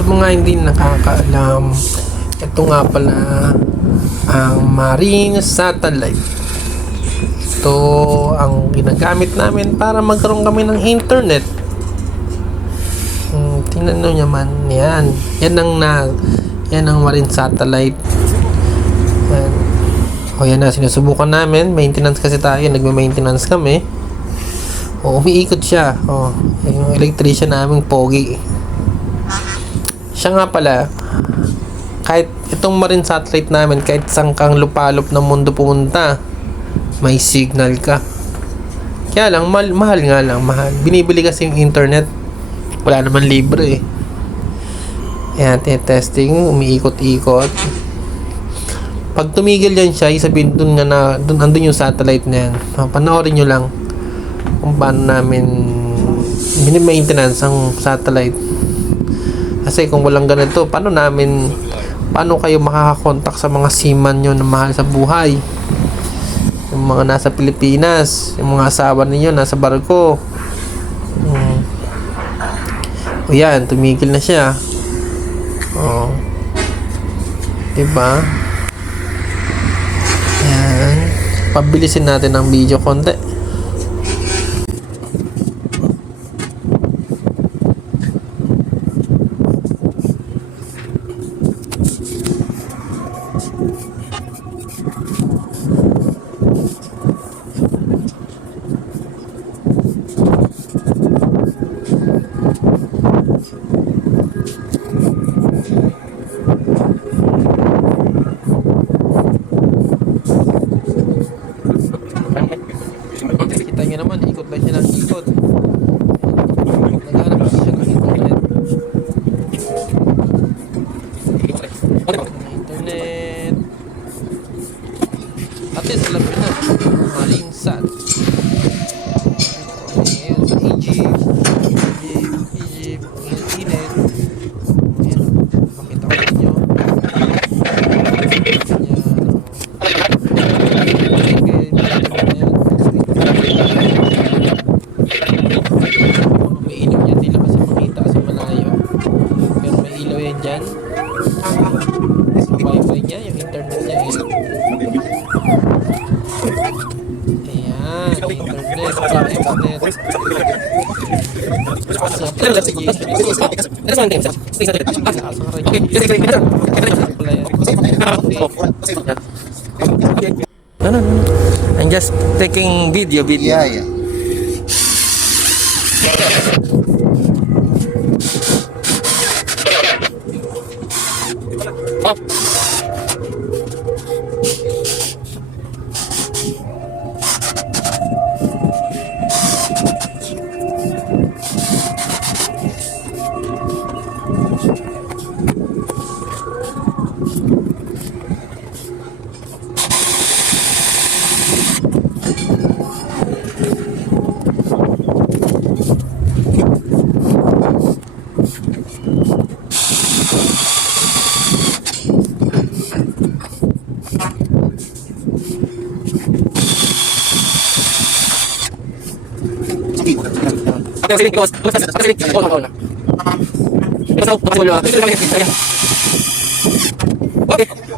Sa mga hindi nakakaalam, ito nga pala ang Marine Satellite. Ito ang ginagamit namin para magkaroon kami ng internet. Hmm, tingnan nyo naman, yan. Yan ang na, yan ang Marine Satellite. Yan. O yan na, sinusubukan namin. Maintenance kasi tayo, nagme-maintenance kami. O, umiikot siya. O, yung electrician naming pogi. Siya nga pala, kahit itong marine satellite namin, kahit saan kang lupalop ng mundo pumunta, may signal ka. Kaya lang, mal- mahal nga lang, mahal. Binibili kasi yung internet. Wala naman libre eh. Ayan, testing, umiikot-ikot. Pag tumigil yan siya, isabihin dun nga na, dun, andun yung satellite na yan. Ah, Panoorin nyo lang kung paano namin mini-maintenance ang satellite. Kasi kung walang ganito, paano namin, paano kayo makakakontak sa mga seaman nyo na mahal sa buhay? Yung mga nasa Pilipinas, yung mga asawa ninyo nasa barko. Hmm. O yan, tumigil na siya. O. Diba? Yan. Pabilisin natin ang video konti. Kita nyo naman, ikot lang siya ng ikot. Naghanap kasi siya ng internet. Internet. Nyo na, maling sat. Ngayon sa Egypt. Egypt, Egypt, init-init. Ayan, pakita ko sa inyo. Ayan. May ilaw yan, hindi lang kasi makita kasi malayo. Pero may ilaw yan dyan. Sa wifi niya, yung internet niya. eh. No, no, no. I'm just taking video, video. Yeah, yeah. Terus ini, terus, terus, terus, terus, terus, terus, terus, Okay.